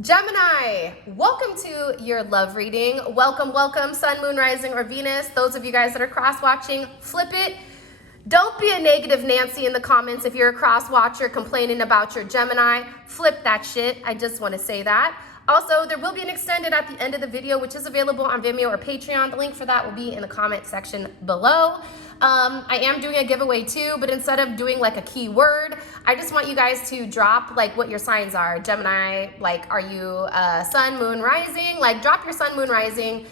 Gemini, welcome to your love reading. Welcome, Sun, Moon, Rising, or Venus. Those of you guys that are cross-watching, flip it. Don't be a negative Nancy in the comments if you're a cross-watcher complaining about your Gemini. Flip that shit. I just want to say that. Also, there will be an extended at the end of the video, which is available on Vimeo or Patreon. The link for that will be in the comment section below. I am doing a giveaway too, but instead of doing like a keyword, I just want you guys to drop like what your signs are. Gemini, like are you Sun, Moon, Rising? Like drop your Sun, Moon, Rising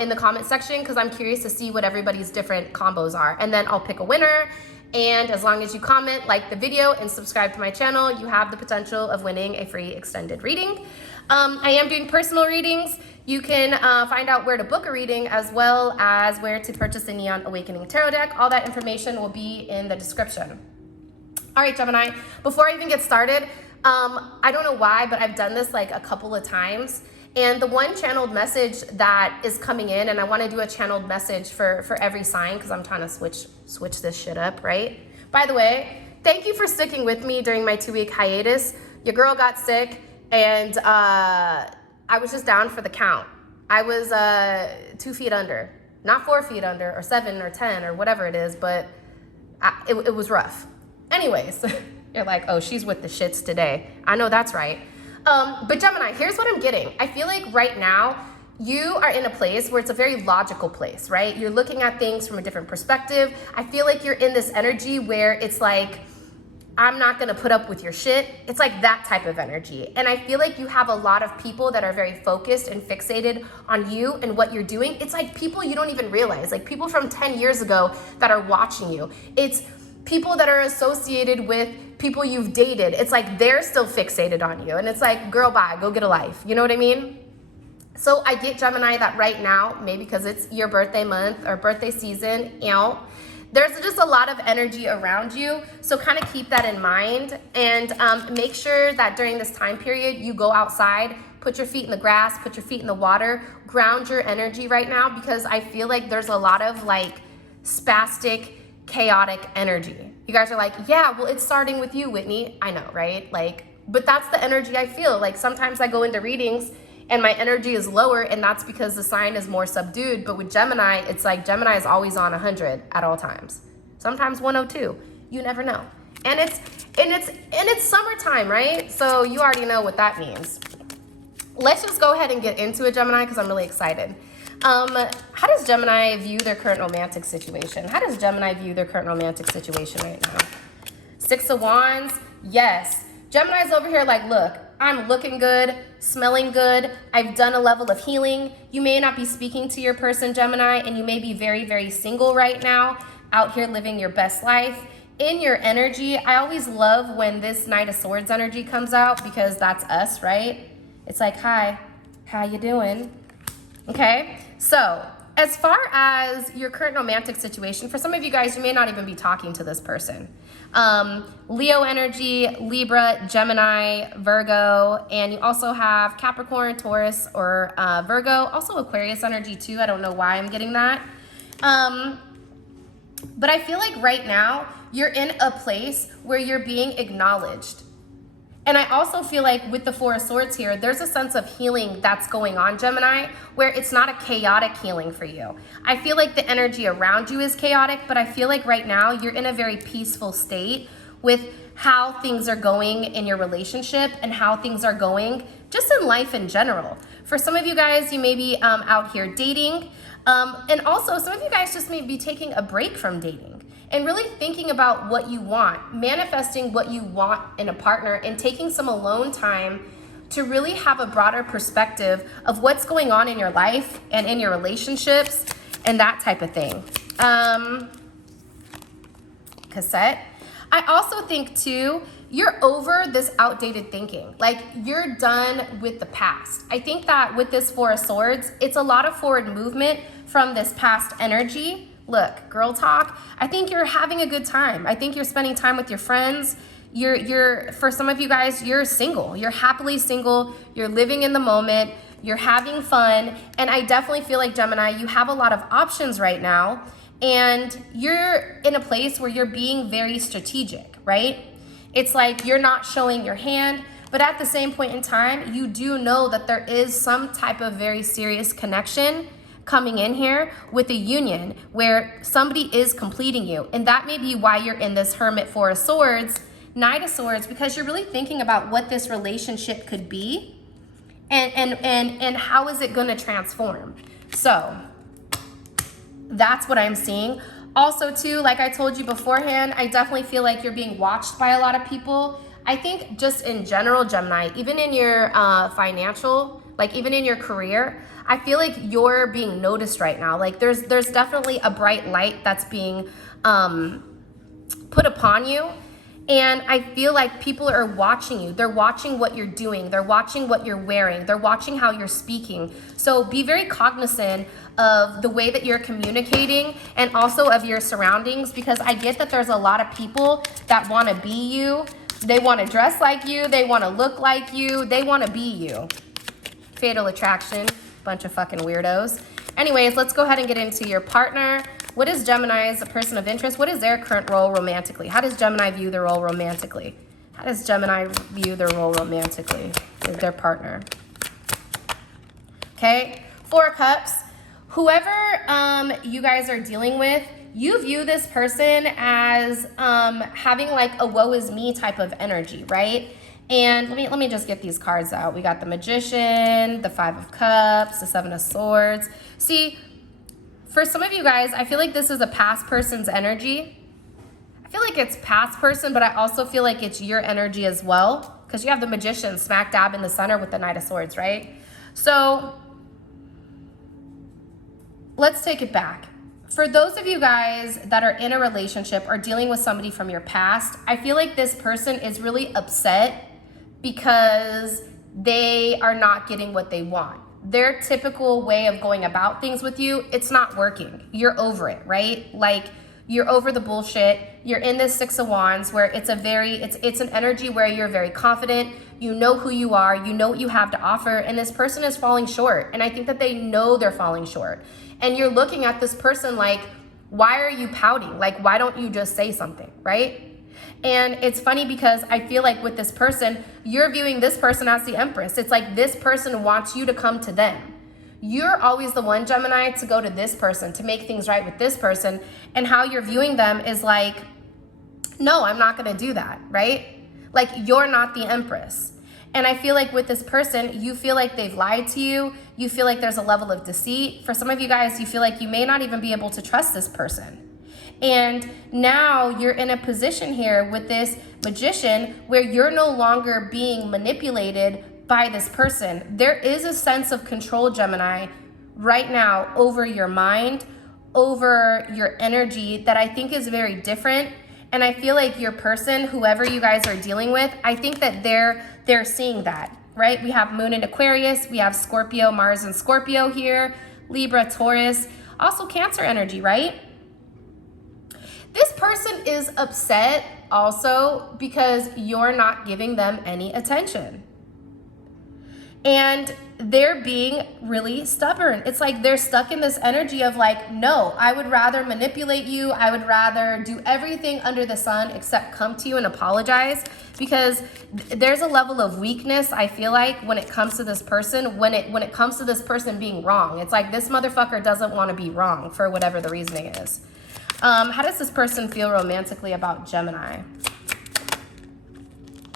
in the comment section because I'm curious to see what everybody's different combos are. And then I'll pick a winner. And as long as you comment, like the video, and subscribe to my channel, you have the potential of winning a free extended reading. I am doing personal readings. You can find out where to book a reading as well as where to purchase the Neon Awakening Tarot deck. All that information will be in the description. All right, Gemini, before I even get started, I don't know why, but I've done this like a couple of times. And the one channeled message that is coming in, and I want to do a channeled message for every sign because I'm trying to switch this shit up, right? By the way, thank you for sticking with me during my 2-week hiatus. Your girl got sick, and I was just down for the count. I was 2 feet under, not 4 feet under, or 7 or 10 or whatever it is, but it was rough. Anyways, you're like, oh, she's with the shits today. I know that's right. But Gemini, here's what I'm getting. I feel like right now you are in a place where it's a very logical place, right? You're looking at things from a different perspective. I feel like you're in this energy where it's like, I'm not gonna put up with your shit. It's like that type of energy. And I feel like you have a lot of people that are very focused and fixated on you and what you're doing. It's like people you don't even realize, like people from 10 years ago that are watching you. It's people that are associated with people you've dated. It's like they're still fixated on you. And it's like, girl, bye, go get a life. You know what I mean? So I get, Gemini, that right now, maybe because it's your birthday month or birthday season, there's just a lot of energy around you. So kind of keep that in mind and make sure that during this time period, you go outside, put your feet in the grass, put your feet in the water, ground your energy right now, because I feel like there's a lot of like spastic, chaotic energy. You guys are like, yeah, well, it's starting with you, Whitney. I know, right? Like, but that's the energy I feel. Like sometimes I go into readings and my energy is lower, and that's because the sign is more subdued. But with Gemini, it's like Gemini is always on 100 at all times. Sometimes 102. You never know. And it's summertime, right? So you already know what that means. Let's just go ahead and get into it, Gemini, because I'm really excited. How does Gemini view their current romantic situation? How does Gemini view their current romantic situation right now? 6 of Wands, yes. Gemini's over here like, look, I'm looking good, smelling good. I've done a level of healing. You may not be speaking to your person, Gemini, and you may be very, very single right now, out here living your best life. In your energy, I always love when this Knight of Swords energy comes out because that's us, right? It's like, hi, how you doing? Okay, so as far as your current romantic situation, for some of you guys, you may not even be talking to this person. Leo energy, Libra, Gemini, Virgo, and you also have Capricorn, Taurus, or Virgo, also Aquarius energy too. I don't know why I'm getting that. But I feel like right now you're in a place where you're being acknowledged. And I also feel like with the 4 of Swords here, there's a sense of healing that's going on, Gemini, where it's not a chaotic healing for you. I feel like the energy around you is chaotic, but I feel like right now you're in a very peaceful state with how things are going in your relationship and how things are going just in life in general. For some of you guys, you may be out here dating. And also some of you guys just may be taking a break from dating and really thinking about what you want, manifesting what you want in a partner, and taking some alone time to really have a broader perspective of what's going on in your life and in your relationships and that type of thing. Cassette. I also think too, you're over this outdated thinking. Like you're done with the past. I think that with this 4 of Swords, it's a lot of forward movement from this past energy. Look, girl talk, I think you're having a good time. I think you're spending time with your friends. You're for some of you guys, you're single. You're happily single. You're living in the moment. You're having fun. And I definitely feel like, Gemini, you have a lot of options right now. And you're in a place where you're being very strategic, right? It's like you're not showing your hand, But at the same point in time, you do know that there is some type of very serious connection coming in here with a union where somebody is completing you. And that may be why you're in this Hermit, Four of Swords, Knight of Swords, because you're really thinking about what this relationship could be and how is it going to transform. So that's what I'm seeing. Also too, like I told you beforehand, I definitely feel like you're being watched by a lot of people. I think just in general, Gemini, even in your financial, like even in your career, I feel like you're being noticed right now. Like there's definitely a bright light that's being put upon you. And I feel like people are watching you. They're watching what you're doing. They're watching what you're wearing. They're watching how you're speaking. So be very cognizant of the way that you're communicating and also of your surroundings, because I get that there's a lot of people that want to be you. They want to dress like you. They want to look like you. They want to be you. Fatal attraction. Bunch of fucking weirdos. Anyways, let's go ahead and get into your partner. What is Gemini's person of interest? What is their current role romantically? How does Gemini view their role romantically? How does Gemini view their role romantically with their partner? Okay, Four of Cups. Whoever you guys are dealing with, you view this person as having like a woe is me type of energy, right? And let me just get these cards out. We got the Magician, the Five of Cups, the Seven of Swords. See, for some of you guys, I feel like this is a past person's energy. I feel like it's past person, but I also feel like it's your energy as well, because you have the Magician smack dab in the center with the Knight of Swords, right? So let's take it back. For those of you guys that are in a relationship or dealing with somebody from your past, I feel like this person is really upset because they are not getting what they want. Their typical way of going about things with you, it's not working. You're over it, right? Like you're over the bullshit. You're in this Six of Wands where it's an energy where you're very confident. You know who you are. You know what you have to offer. And this person is falling short. And I think that they know they're falling short. And you're looking at this person like, why are you pouting? Like, why don't you just say something, right? And it's funny because I feel like with this person, you're viewing this person as the Empress. It's like this person wants you to come to them. You're always the one, Gemini, to go to this person, to make things right with this person. And how you're viewing them is like, no, I'm not going to do that, right? Like you're not the Empress. And I feel like with this person, you feel like they've lied to you. You feel like there's a level of deceit. For some of you guys, you feel like you may not even be able to trust this person. And now you're in a position here with this Magician where you're no longer being manipulated by this person. There is a sense of control, Gemini, right now over your mind, over your energy that I think is very different. And I feel like your person, whoever you guys are dealing with, I think that they're seeing that, right? We have Moon in Aquarius, we have Scorpio, Mars and Scorpio here, Libra, Taurus, also Cancer energy, right? This person is upset also because you're not giving them any attention. And they're being really stubborn. It's like they're stuck in this energy of like, no, I would rather manipulate you. I would rather do everything under the sun except come to you and apologize, because there's a level of weakness, I feel like, when it comes to this person, when it comes to this person being wrong. It's like this motherfucker doesn't want to be wrong for whatever the reasoning is. How does this person feel romantically about Gemini?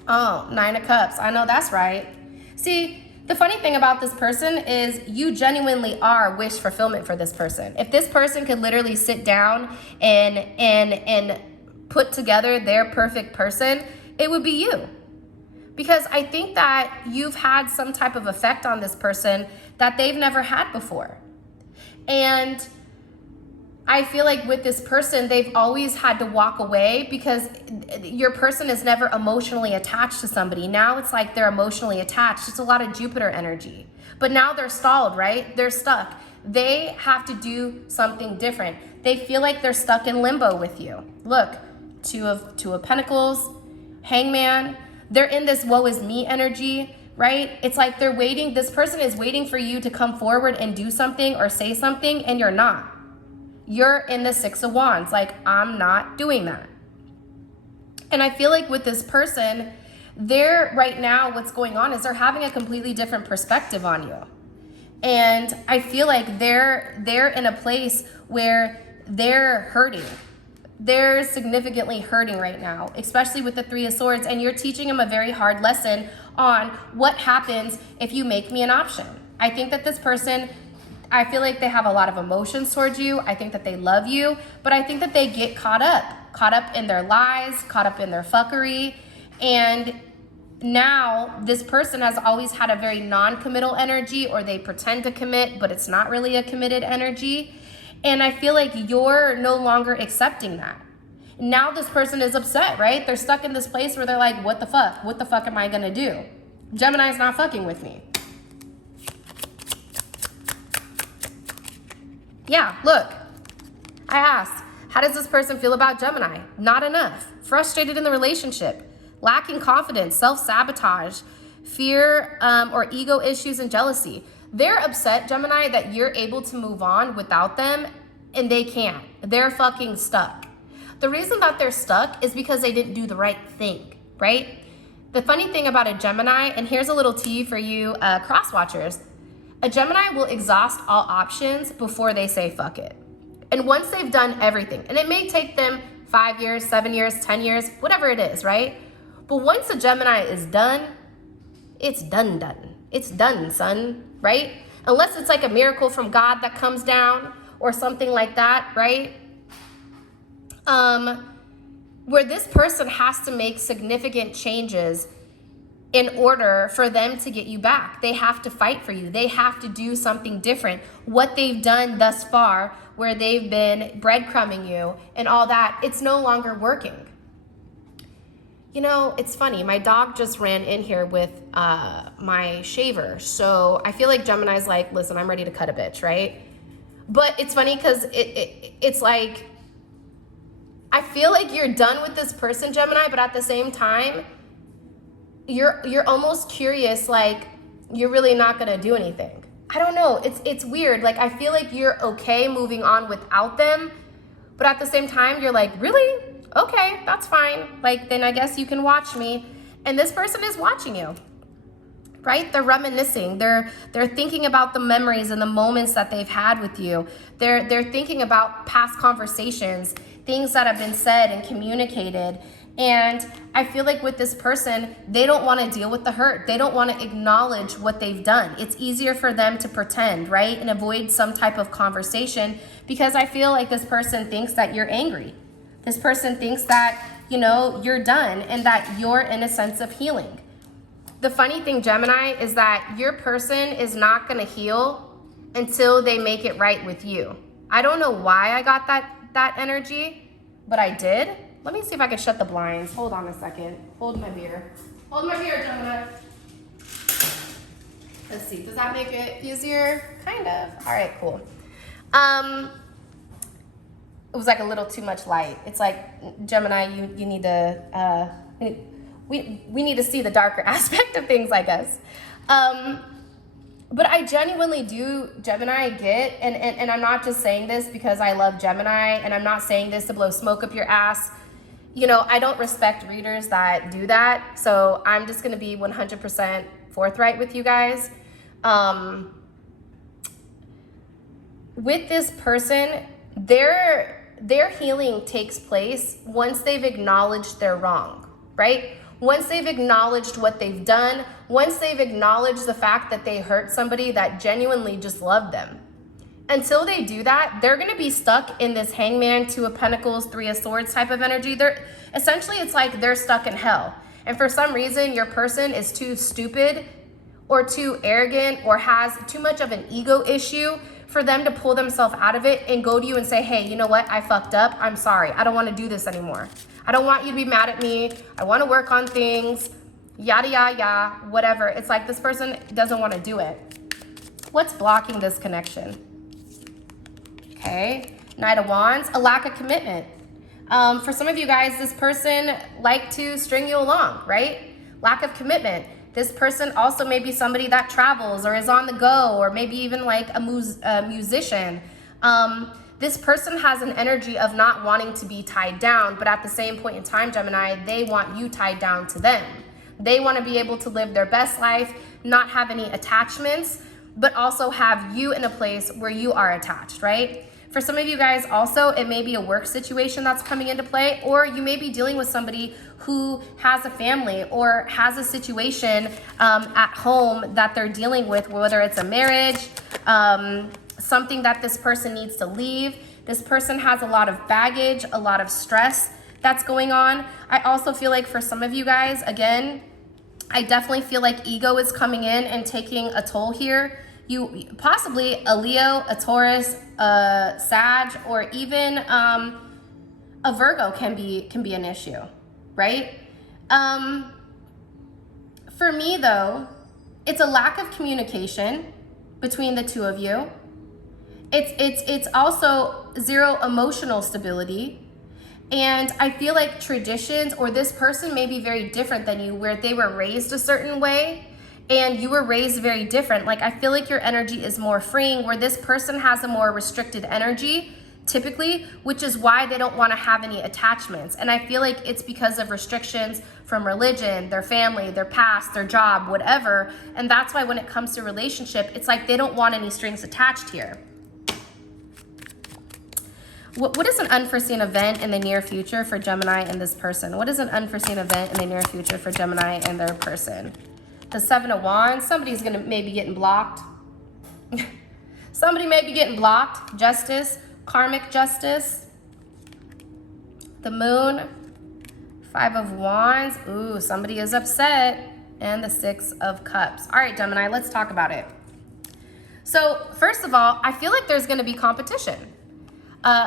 Oh, Nine of Cups. I know that's right. See, the funny thing about this person is you genuinely are wish fulfillment for this person. If this person could literally sit down and put together their perfect person, it would be you. Because I think that you've had some type of effect on this person that they've never had before. And I feel like with this person, they've always had to walk away because your person is never emotionally attached to somebody. Now it's like they're emotionally attached. It's a lot of Jupiter energy. But now they're stalled, right? They're stuck. They have to do something different. They feel like they're stuck in limbo with you. Look, Two of Pentacles, Hangman. They're in this woe is me energy, right? It's like they're waiting. This person is waiting for you to come forward and do something or say something, and you're not. You're in the Six of Wands, like, I'm not doing that. And I feel like with this person, They're right now, what's going on is they're having a completely different perspective on you. And I feel like they're in a place where they're hurting. They're significantly hurting right now, especially with the Three of Swords, and you're teaching them a very hard lesson on what happens if you make me an option. I think that this person, I feel like they have a lot of emotions towards you. I think that they love you, but I think that they get caught up in their lies, caught up in their fuckery. And now this person has always had a very non-committal energy, or they pretend to commit, but it's not really a committed energy. And I feel like you're no longer accepting that. Now this person is upset, right? They're stuck in this place where they're like, what the fuck? What the fuck am I gonna do? Gemini's not fucking with me. Yeah, look, I asked, how does this person feel about Gemini? Not enough. Frustrated in the relationship. Lacking confidence, self-sabotage, fear or ego issues, and jealousy. They're upset, Gemini, that you're able to move on without them, and they can't. They're fucking stuck. The reason that they're stuck is because they didn't do the right thing, right? The funny thing about a Gemini, and here's a little tea for you cross-watchers, a Gemini will exhaust all options before they say fuck it. And once they've done everything, and it may take them 5 years, 7 years, 10 years, whatever it is, right? But once a Gemini is done, it's done. It's done, son, right? Unless it's like a miracle from God that comes down or something like that, right? Where this person has to make significant changes in order for them to get you back. They have to fight for you. They have to do something different. What they've done thus far, where they've been breadcrumbing you and all that, it's no longer working. You know, it's funny. My dog just ran in here with my shaver. So I feel like Gemini's like, listen, I'm ready to cut a bitch, right? But it's funny because it's like, I feel like you're done with this person, Gemini, but at the same time, you're almost curious, like you're really not gonna do anything. I don't know, it's weird. Like I feel like you're okay moving on without them, but at the same time you're like, really? Okay, that's fine. Like then I guess you can watch me. And this person is watching you, right? They're reminiscing. They're thinking about the memories and the moments that they've had with you. They're thinking about past conversations, things that have been said and communicated. And I feel like with this person, they don't want to deal with the hurt. They don't want to acknowledge what they've done. It's easier for them to pretend, right? And avoid some type of conversation because I feel like this person thinks that you're angry. This person thinks that, you know, you're done and that you're in a sense of healing. The funny thing, Gemini, is that your person is not going to heal until they make it right with you. I don't know why I got that energy, but I did. Let me see if I can shut the blinds. Hold on a second. Hold my beer. Hold my beer, Gemini. Let's see. Does that make it easier? Kind of. All right, cool. It was like a little too much light. It's like, Gemini, you need to, we need to see the darker aspect of things, I guess. But I genuinely do, Gemini, get, and I'm not just saying this because I love Gemini, and I'm not saying this to blow smoke up your ass. You know, I don't respect readers that do that, so I'm just gonna be 100% forthright with you guys. With this person, their healing takes place once they've acknowledged they're wrong, right? Once they've acknowledged what they've done, once they've acknowledged the fact that they hurt somebody that genuinely just loved them. Until they do that, they're gonna be stuck in this Hangman, Two of Pentacles, Three of Swords type of energy. Essentially, it's like they're stuck in hell. And for some reason, your person is too stupid or too arrogant or has too much of an ego issue for them to pull themselves out of it and go to you and say, hey, you know what? I fucked up. I'm sorry. I don't want to do this anymore. I don't want you to be mad at me. I want to work on things, yada, yada, yada, whatever. It's like this person doesn't want to do it. What's blocking this connection? Okay, Knight of Wands, a lack of commitment. For some of you guys, this person liked to string you along, right? Lack of commitment. This person also may be somebody that travels or is on the go, or maybe even like a musician. This person has an energy of not wanting to be tied down, but at the same point in time, Gemini, they want you tied down to them. They want to be able to live their best life, not have any attachments, but also have you in a place where you are attached, right? For some of you guys also, it may be a work situation that's coming into play, or you may be dealing with somebody who has a family or has a situation at home that they're dealing with, whether it's a marriage, something that this person needs to leave. This person has a lot of baggage, a lot of stress that's going on. I also feel like for some of you guys, again, I definitely feel like ego is coming in and taking a toll here. You possibly a Leo, a Taurus, a Sag, or even a Virgo can be an issue, right? For me though, it's a lack of communication between the two of you. It's also zero emotional stability. And I feel like traditions, or this person may be very different than you, where they were raised a certain way and you were raised very different. Like, I feel like your energy is more freeing, where this person has a more restricted energy typically, which is why they don't want to have any attachments. And I feel like it's because of restrictions from religion, their family, their past, their job, whatever. And that's why when it comes to relationship, it's like they don't want any strings attached here. What is an unforeseen event in the near future for Gemini and this person? What is an unforeseen event in the near future for Gemini and their person? The Seven of Wands. Somebody's going to maybe getting blocked. Somebody may be getting blocked. Justice. Karmic justice. The Moon. Five of Wands. Ooh, somebody is upset. And the Six of Cups. All right, Gemini, let's talk about it. So first of all, I feel like there's going to be competition.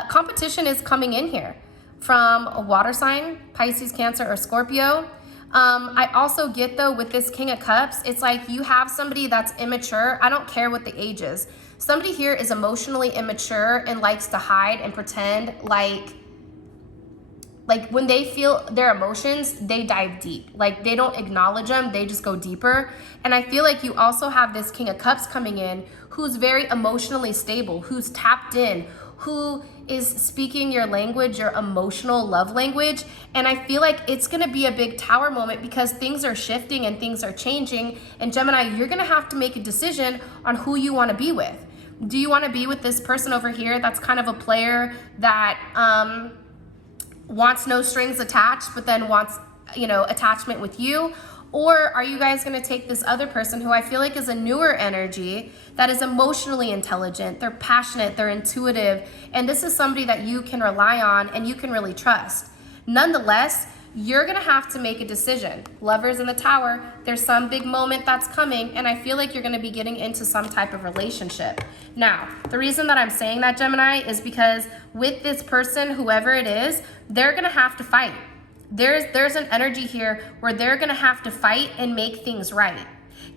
Competition is coming in here from a water sign, Pisces, Cancer, or Scorpio. I also get though with this King of Cups, it's like you have somebody that's immature. I don't care what the age is. Somebody here is emotionally immature and likes to hide and pretend like when they feel their emotions, they dive deep. Like they don't acknowledge them, they just go deeper. And I feel like you also have this King of Cups coming in who's very emotionally stable, who's tapped in, who is speaking your language, your emotional love language. And I feel like it's gonna be a big tower moment because things are shifting and things are changing. And Gemini, you're gonna have to make a decision on who you wanna be with. Do you wanna be with this person over here that's kind of a player that wants no strings attached, but then wants, attachment with you? Or are you guys gonna take this other person who I feel like is a newer energy that is emotionally intelligent, they're passionate, they're intuitive, and this is somebody that you can rely on and you can really trust. Nonetheless, you're gonna have to make a decision. Lovers in the Tower, there's some big moment that's coming, and I feel like you're gonna be getting into some type of relationship. Now, the reason that I'm saying that, Gemini, is because with this person, whoever it is, they're gonna have to fight. There's an energy here where they're gonna have to fight and make things right.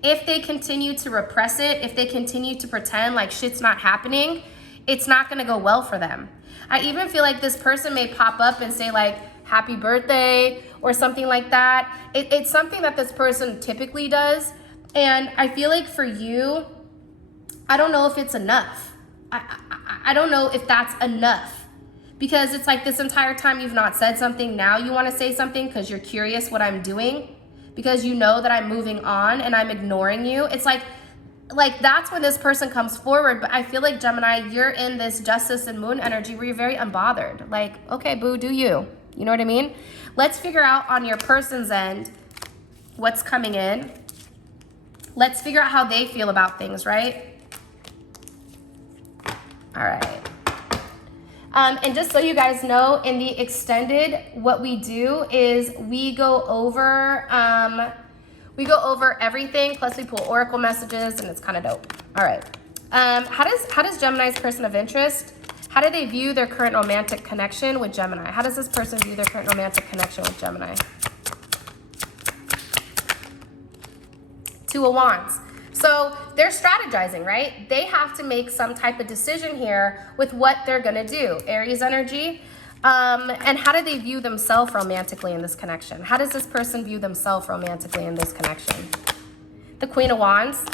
If they continue to repress it, if they continue to pretend like shit's not happening, it's not gonna go well for them. I even feel like this person may pop up and say like, happy birthday, or something like that. It's something that this person typically does. And I feel like for you, I don't know if it's enough. I don't know if that's enough. Because it's like this entire time you've not said something, now you want to say something because you're curious what I'm doing, because you know that I'm moving on and I'm ignoring you. It's like that's when this person comes forward. But I feel like, Gemini, you're in this Justice and Moon energy where you're very unbothered. Like, okay, boo, do you? You know what I mean? Let's figure out on your person's end what's coming in. Let's figure out how they feel about things, right? All right. And just so you guys know, in the extended, what we do is we go over everything, plus we pull oracle messages, and it's kind of dope. All right. How does Gemini's person of interest, how do they view their current romantic connection with Gemini? How does this person view their current romantic connection with Gemini? Two of Wands. So they're strategizing, right? They have to make some type of decision here with what they're gonna do. Aries energy. And how do they view themselves romantically in this connection? How does this person view themselves romantically in this connection? The Queen of Wands,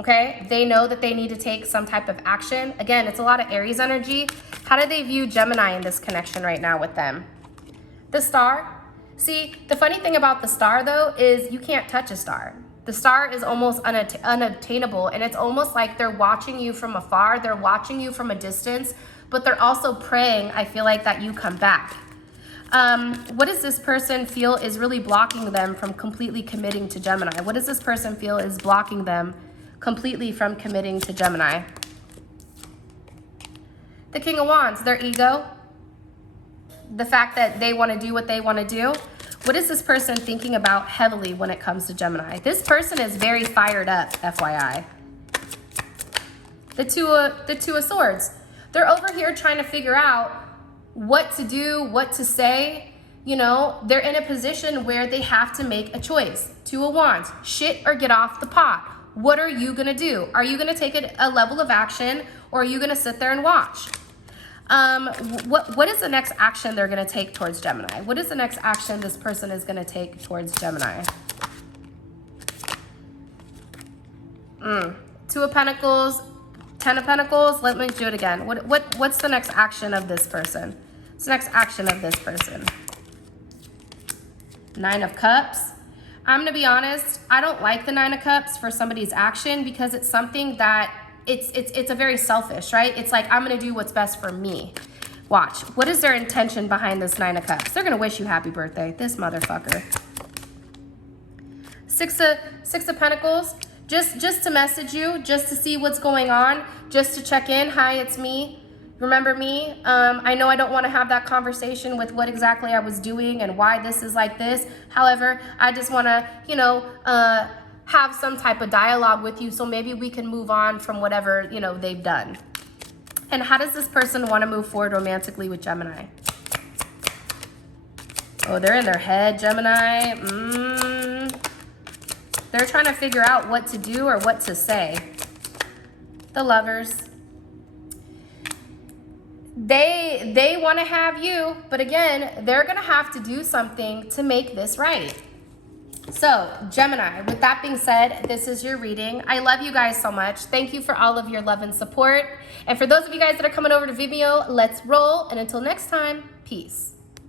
okay? They know that they need to take some type of action. Again, it's a lot of Aries energy. How do they view Gemini in this connection right now with them? The Star. See, the funny thing about the star though is you can't touch a star. The star is almost unobtainable, and it's almost like they're watching you from afar. They're watching you from a distance, but they're also praying, I feel like, that you come back. What does this person feel is really blocking them from completely committing to Gemini? What does this person feel is blocking them completely from committing to Gemini? The King of Wands, their ego. The fact that they want to do what they want to do. What is this person thinking about heavily when it comes to Gemini? This person is very fired up, FYI. The Two of Swords. They're over here trying to figure out what to do, what to say. You know, they're in a position where they have to make a choice. Two of Wands, shit or get off the pot. What are you gonna do? Are you gonna take a level of action, or are you gonna sit there and watch? What is the next action they're gonna take towards Gemini? What is the next action this person is gonna take towards Gemini? Two of Pentacles, Ten of Pentacles. Let me do it again. What's the next action of this person? What's the next action of this person? Nine of Cups. I'm gonna be honest, I don't like the Nine of Cups for somebody's action, because it's something that it's a very selfish, right? It's like, I'm gonna do what's best for me. Watch, what is their intention behind this Nine of Cups? They're gonna wish you happy birthday, this motherfucker. Six of Pentacles, just to message you, just to see what's going on, just to check in. Hi, it's me. Remember me? I know I don't want to have that conversation with what exactly I was doing and why this is like this. However, I just want to, you know, have some type of dialogue with you, so maybe we can move on from whatever, you know, they've done. And how does this person want to move forward romantically with Gemini? Oh, they're in their head, Gemini. They're trying to figure out what to do or what to say. The Lovers. They want to have you, but again, they're going to have to do something to make this right. So, Gemini, with that being said, this is your reading. I love you guys so much. Thank you for all of your love and support. And for those of you guys that are coming over to Vimeo, let's roll. And until next time, peace.